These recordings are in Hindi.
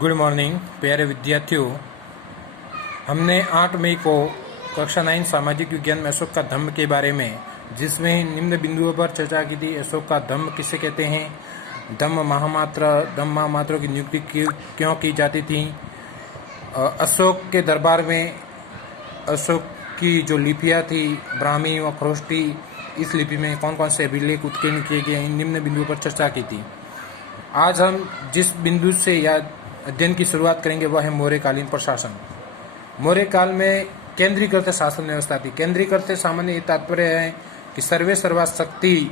गुड मॉर्निंग प्यारे विद्यार्थियों। हमने 8 मई को कक्षा 9 सामाजिक विज्ञान में अशोक का धम्म के बारे में, जिसमें निम्न बिंदुओं पर चर्चा की थी। अशोक का धम्म किसे कहते हैं, धम्म महामात्रों की नियुक्ति क्यों की जाती थी, अशोक के दरबार में अशोक की जो लिपियाँ थी ब्राह्मी व खरोष्टी, इस लिपि में कौन कौन से अभिलेख उत्कीर्ण किए गए, इन निम्न बिंदुओं पर चर्चा की थी। आज हम जिस बिंदु से या अध्ययन की शुरुआत करेंगे वह है मौर्यकालीन प्रशासन। मौर्य काल में केंद्रीकृत शासन व्यवस्था थी। केंद्रीकृत सामान्य ये तात्पर्य है कि सर्वा शक्ति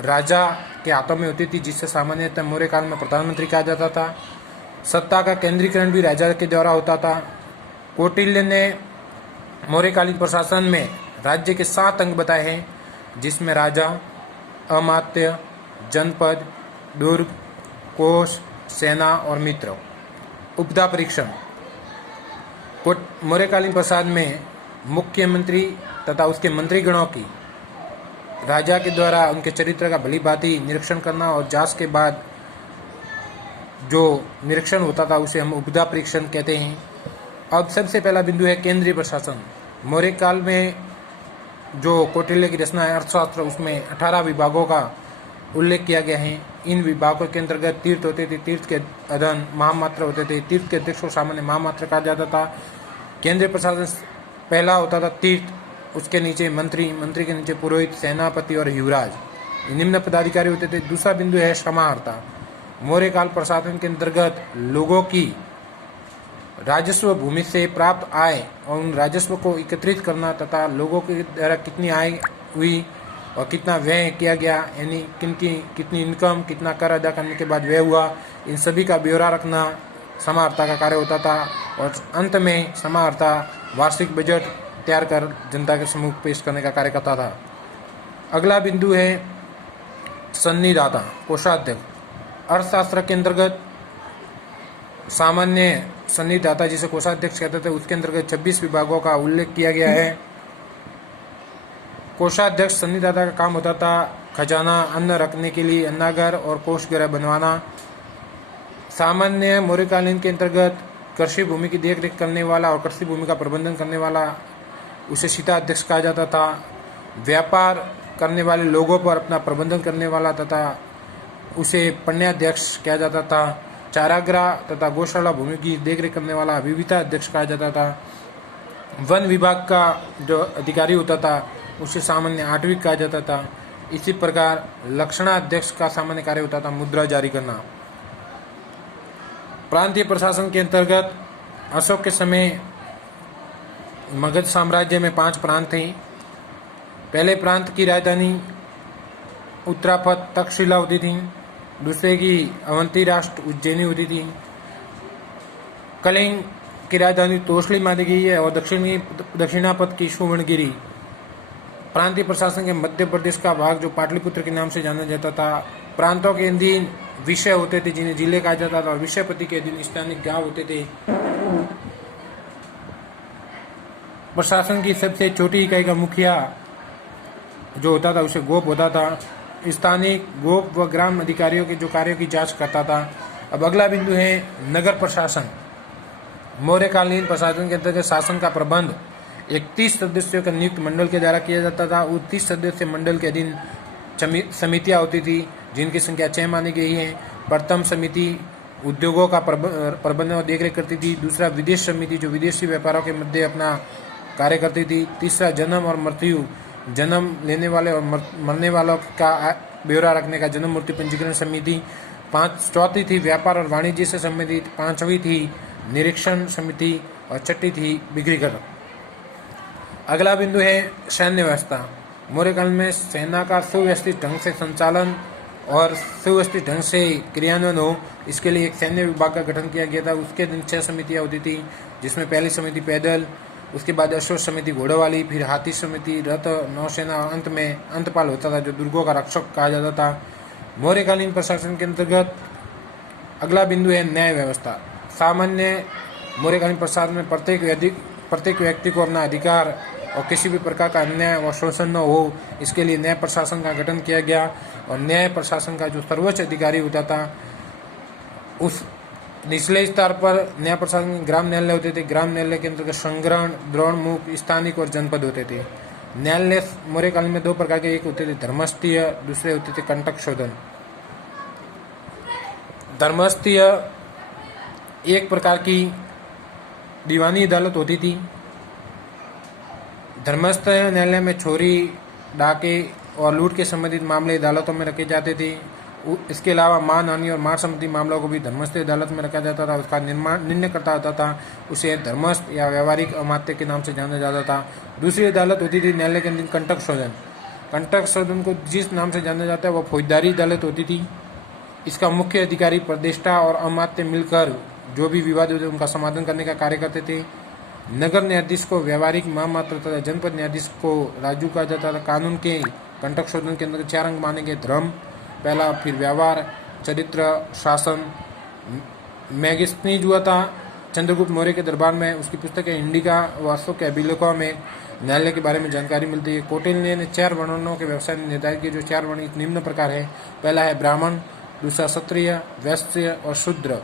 राजा के हाथों में होती थी, जिससे सामान्यतः मौर्य काल में प्रधानमंत्री कहा जाता था। सत्ता का केंद्रीकरण भी राजा के द्वारा होता था। कौटिल्य ने मौर्यकालीन प्रशासन में राज्य के 7 अंग बताए हैं, जिसमें राजा, अमात्य, जनपद, दुर्ग, कोष, सेना और मित्र। उपदा परीक्षण। मौर्यकालीन प्रसाद में मुख्यमंत्री तथा उसके मंत्रीगणों की राजा के द्वारा उनके चरित्र का भली भांति निरीक्षण करना और जांच के बाद जो निरीक्षण होता था उसे हम उपदा परीक्षण कहते हैं। अब सबसे पहला बिंदु है केंद्रीय प्रशासन। मौर्य काल में जो कौटिल्य की रचना है अर्थशास्त्र, उसमें 18 विभागों का उल्लेख किया गया है। इन विभागों के अंतर्गत तीर्थ होते थे, तीर्थ के अधीन महामात्र होते थे। तीर्थ के अध्यक्ष को सामान्य महामात्र कहा जाता था। केंद्रीय प्रशासन पहला होता था तीर्थ, उसके नीचे मंत्री, मंत्री के नीचे पुरोहित, सेनापति और युवराज, निम्न पदाधिकारी होते थे। दूसरा बिंदु है समाहर्ता। मौर्य काल प्रशासन के अंतर्गत लोगों की राजस्व भूमि से प्राप्त आय और उन राजस्व को एकत्रित करना तथा लोगों के द्वारा कितनी आय हुई और कितना व्यय किया गया, यानी कितनी इनकम, कितना कर अदा करने के बाद व्यय हुआ, इन सभी का ब्यौरा रखना समाहर्ता का कार्य होता था। और अंत में समाहर्ता वार्षिक बजट तैयार कर जनता के सम्मुख पेश करने का कार्य करता था। अगला बिंदु है सन्निदाता, कोषाध्यक्ष। अर्थशास्त्र के अंतर्गत सामान्य सन्निदाता जिसे कोषाध्यक्ष कहते थे, उसके अंतर्गत 26 विभागों का उल्लेख किया गया है। कोषाध्यक्ष सन्निदाता का काम होता था खजाना, अन्न रखने के लिए अन्नागार और कोषगृह बनवाना। सामान्य मौर्यकालीन के अंतर्गत कृषि भूमि की देखरेख करने वाला और कृषि भूमि का प्रबंधन करने वाला उसे शीताध्यक्ष कहा जाता था। व्यापार करने वाले लोगों पर अपना प्रबंधन करने वाला तथा उसे पण्याध्यक्ष कहा जाता था। चारागाह तथा गौशाला भूमि की देखरेख करने वाला विविता अध्यक्ष कहा जाता था। वन विभाग का जो अधिकारी होता था उसे सामान्य आठविक कहा जाता था। इसी प्रकार लक्षणाध्यक्ष का सामान्य कार्य होता था मुद्रा जारी करना। प्रांतीय प्रशासन के अंतर्गत अशोक के समय मगध साम्राज्य में 5 प्रांत थे। पहले प्रांत की राजधानी उत्तरापथ तक्षशिला होती थी, दूसरे की अवंती राष्ट्र उज्जैनी होती थी। कलिंग की राजधानी तोसली मानी गई है और दक्षिणापथ की सुवर्णगिरी। प्रांतीय प्रशासन के मध्य प्रदेश का भाग जो पाटलिपुत्र के नाम से जाना जाता था। प्रांतों के अधीन विषय होते थे जिन्हें जिले कहा जाता था और विषयपति के अधीन स्थानीय गांव होते थे। प्रशासन की सबसे छोटी इकाई का मुखिया जो होता था उसे गोप होता था। स्थानीय गोप व ग्राम अधिकारियों के जो कार्यों की जांच करता था। अब अगला बिंदु है नगर प्रशासन। मौर्यकालीन प्रशासन के अंतर्गत शासन का प्रबंध 31 सदस्यों का नियुक्त मंडल के द्वारा किया जाता था। 30 सदस्य मंडल के अधीन समितियां होती थी जिनकी संख्या 6 मानी गई है। प्रथम समिति उद्योगों का प्रबंधन और देखरेख करती थी। दूसरा विदेश समिति जो विदेशी व्यापारों के मध्य अपना कार्य करती थी। तीसरा जन्म और मृत्यु, जन्म लेने वाले और मरने वालों का ब्यौरा रखने का जन्म मृत्यु पंजीकरण समिति। चौथी थी व्यापार और वाणिज्य से संबंधित। 5वीं थी निरीक्षण समिति और 6ठी थी बिक्रीकर। अगला बिंदु है सैन्य व्यवस्था। मौर्यकाल में सेना का सुव्यवस्थित ढंग से संचालन और सुव्यवस्थित ढंग से क्रियान्वयन हो, इसके लिए एक सैन्य विभाग का गठन किया गया था। उसके दिन 6 समितियां होती थी, जिसमें पहली समिति पैदल, उसके बाद अश्व समिति घोड़ों वाली, फिर हाथी समिति, रथ, नौसेना, अंत में अंतपाल होता था जो दुर्गों का रक्षक कहा जाता था। मौर्यकालीन प्रशासन के अंतर्गत अगला बिंदु है न्याय व्यवस्था। सामान्य मौर्यकालीन प्रशासन में प्रत्येक व्यक्ति को अपना अधिकार और किसी भी प्रकार का अन्याय व शोषण न हो, इसके लिए न्याय प्रशासन का गठन किया गया। और न्याय प्रशासन का जो सर्वोच्च अधिकारी होता था निचले स्तर पर न्याय प्रशासन ग्राम न्यायालय होते थे। ग्राम न्यायालय के अंतर्गत संग्रहण, द्रोणमुख, स्थानिक और जनपद होते थे। न्यायालय मौर्य काल में दो प्रकार के, एक होते थे धर्मस्थीय, दूसरे होते थे कंटक शोधन। धर्मस्थीय एक प्रकार की दीवानी अदालत होती थी। धर्मस्थीय न्यायालय में चोरी, डाके और लूट के संबंधित मामले अदालतों में रखे जाते थे। इसके अलावा मानहानि और मार संबंधी मामलों को भी धर्मस्थ अदालत में रखा जाता था। उसका निर्णय करता होता था, उसे धर्मस्थ या व्यवहारिक अमात्य के नाम से जाना जाता था। दूसरी अदालत होती थी न्यायालय के अंदर कंटक शोधन। कंटक शोधन को जिस नाम से जाना जाता है वो फौजदारी अदालत होती थी। इसका मुख्य अधिकारी प्रतिष्ठा और अमात्य मिलकर जो भी विवाद होते उनका समाधान करने का कार्य करते थे। नगर न्यायाधीश को व्यवहारिक महामात्र तथा जनपद न्यायाधीश को राजू कहा जाता था। कानून के कंटक शोधन के अंदर 4 अंग माने गए, धर्म पहला, फिर व्यवहार, चरित्र, शासन। मैगस्नीज हुआ था चंद्रगुप्त मौर्य के दरबार में। उसकी पुस्तक है इंडिका व अशोक के अभिलेखों में न्यायालय के बारे में जानकारी मिलती है। कौटिल्य ने 4 वर्णों के व्यवसाय निर्धारित किए। जो 4 वर्ण निम्न प्रकार है। पहला है ब्राह्मण, दूसरा क्षत्रिय, वैश्य और शूद्र।